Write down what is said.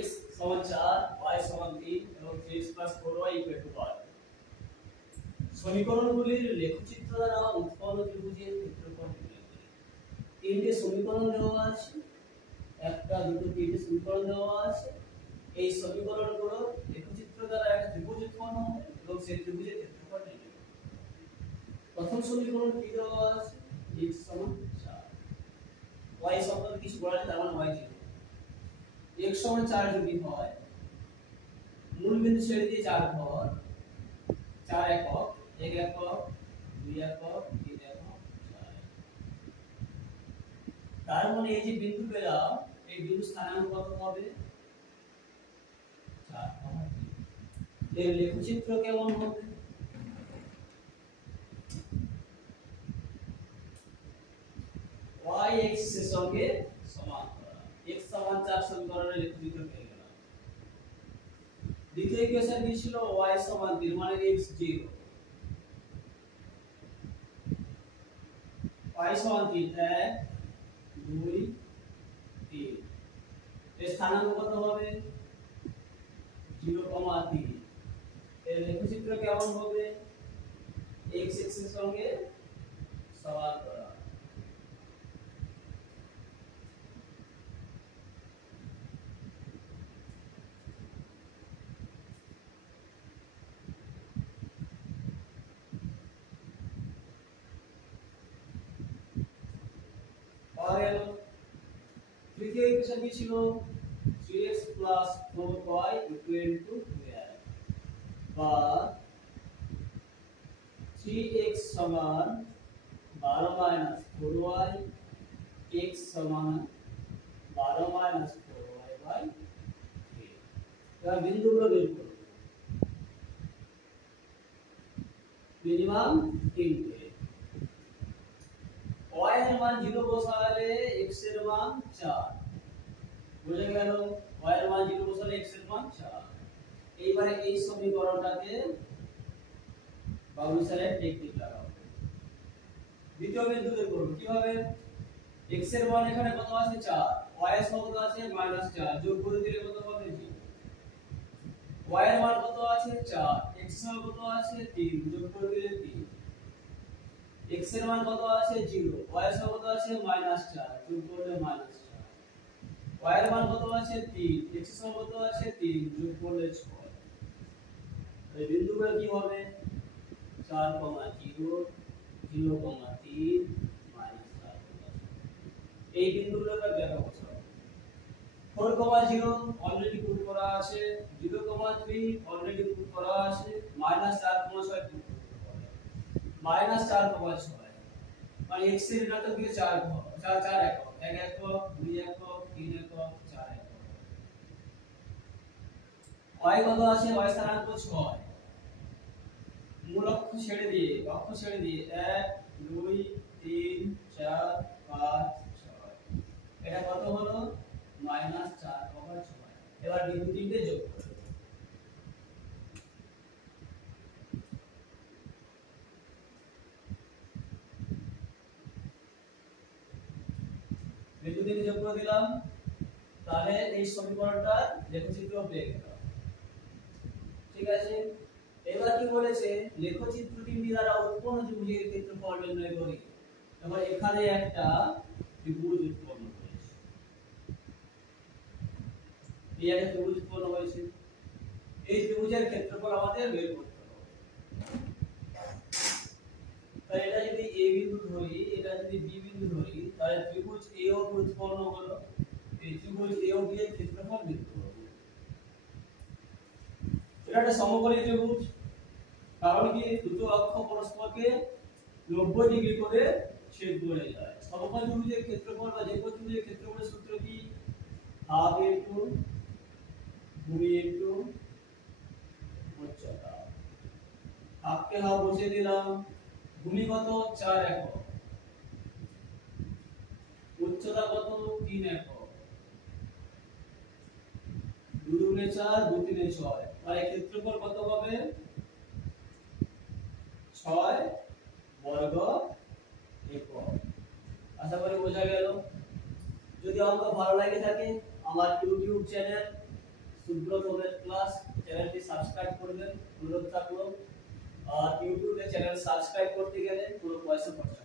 x সমান 4 y সমান 3 এবং 3x 4y 12। সমীকরণগুলির লেখচিত্র দ্বারা উৎপন্ন ত্রিভুজের ক্ষেত্রফল নির্ণয় করুন। তিনটে সমীকরণ দেওয়া আছে, একটা দুটো তিনটে সমীকরণ দেওয়া আছে। এই সমীকরণগুলো লেখচিত্র দ্বারা একটা ত্রিভুজ উৎপন্ন হবে এবং সেই ত্রিভুজের ক্ষেত্রফল নির্ণয় করুন। প্রথম সমীকরণ কি দেওয়া আছে? x সমান 4, y সম্পর্কে কিছু বলা নেই, তার মানে y 0। x সমান 4 যদি হয়, মূল বিন্দু ছেড়ে দিয়ে 4 ঘর, 4 একক, 1 একক, 2 একক, 3 একক, 4 একক। তার মানে এই যে বিন্দু পেলাম, এই বিন্দু স্থানাঙ্ক কত হবে? 4, এর লেখচিত্র কেমন হবে? y x এর সঙ্গে সমান করা, x সমান 4 সমীকরণের লেখচিত্র পেয়ে গেলাম। দ্বিতীয় ইকুয়েশন কি ছিল? y সমান 3 মানে x 0, y সমান 3, 1 2 3। এর স্থানাঙ্ক কত হবে? 0, 3। এর লেখচিত্র কেমন হবে? x x এর সঙ্গে সমান করা। और तृतीय इक्वेशन কি ছিল? 3x 4y = 12 বা 3x সমান 12 - 4y, x সমান 12 - 4y/3। এবার বিন্দুগুলো বের করব। মিনিমাম 3টে। y এর মান 0 বসালে x এর মান 4, বুঝে গেল? y এর মান 0 বসালে x এর মান 4। এইবারে এই সমীকরণটাকে বাউন্ড সাইড টেকনিক লাগাবো। দ্বিতীয় বিন্দু বের করব কিভাবে? x এর মান এখানে কত আছে? 4, y এর মান কত আছে? -4, যোগ করে দিলে কত হবে? 0। y এর মান কত আছে? 4, x এর মান কত আছে? 3, যোগ করে দিলে 3। x এর মান কত আছে? 0, y এর মান কত আছে? -4, যোগ করলে -4। y এর মান কত আছে? 3, x এর মান কত আছে? 3, যোগ করলে 6। এই বিন্দুগুলো কি হবে? 4, 0, 0, 3, -4। এই বিন্দুগুলোকে দেখা বসাবো। 4, 0 অলরেডি পুট করা আছে, 0, 3 অলরেডি পুট করা আছে, -4, 6 পুট করতে হবে। -4, 6 মানে x এর ঋণাত্মক দিকে 4 ঘর, 4 একক, 1 একক, 2 একক, 3 একক, 4 একক। y কত আছে? y স্থানাঙ্ক 6, মূল অক্ষ ছেড়ে দিয়ে 1 2 3 4 5 6। এটা কত হলো? -4/6। এবার বিন্দু তিনটে যোগ করব। বিন্দু তিনটে যোগ করে দিলাম, তাহলে এই সমীকরণটা লেখচিত্র পেয়ে গেলাম। ঠিক আছে, এবার কি বলেছে? লেখচিত্র তিনটি দ্বারা উৎপন্ন ত্রিভুজের ক্ষেত্রফল নির্ণয় করি। এবার এখানে একটা ত্রিভুজ উৎপন্ন হয়েছে, এই একটা ত্রিভুজ উৎপন্ন হয়েছে। এই ত্রিভুজের ক্ষেত্রফল আমাদের বের করতে হবে। তাহলে এটা যদি a বিন্দু ধরি, এটা যদি b বিন্দু ধরি, তাহলে ত্রিভুজ AOB উৎপন্ন হলো। এই ত্রিভুজ AOB এর ক্ষেত্রফল বের করব। এটা একটা সমকোণী ত্রিভুজ, কারণ কি দুটো অক্ষ পরস্পরকে 90 ডিগ্রি করে ছেদ করে যায়। সমকোণী ত্রিভুজের ক্ষেত্রফল বা যে কোনো ত্রিভুজের ক্ষেত্রফলের সূত্র কি? হাফ ইনটু ভূমি ইনটু উচ্চতা। হাফকে হাফ বসিয়ে দিলাম, ভূমি কত? 4 একক, উচ্চতা কত? 3 একক, 2 × 4 2 × 3 = 6। আর এই ক্ষেত্রফল কত হবে? 6 বর্গ একক। আশা করি বোঝা গেল। যদি অঙ্ক ভালো লাগে থাকে আমার ইউটিউব চ্যানেল সুব্রত ক্লাস চ্যানেলটি সাবস্ক্রাইব করবেন অনুরোধ থাকলো। আর ইউটিউবে চ্যানেল সাবস্ক্রাইব করতে গেলে কোনো পয়সা খরচ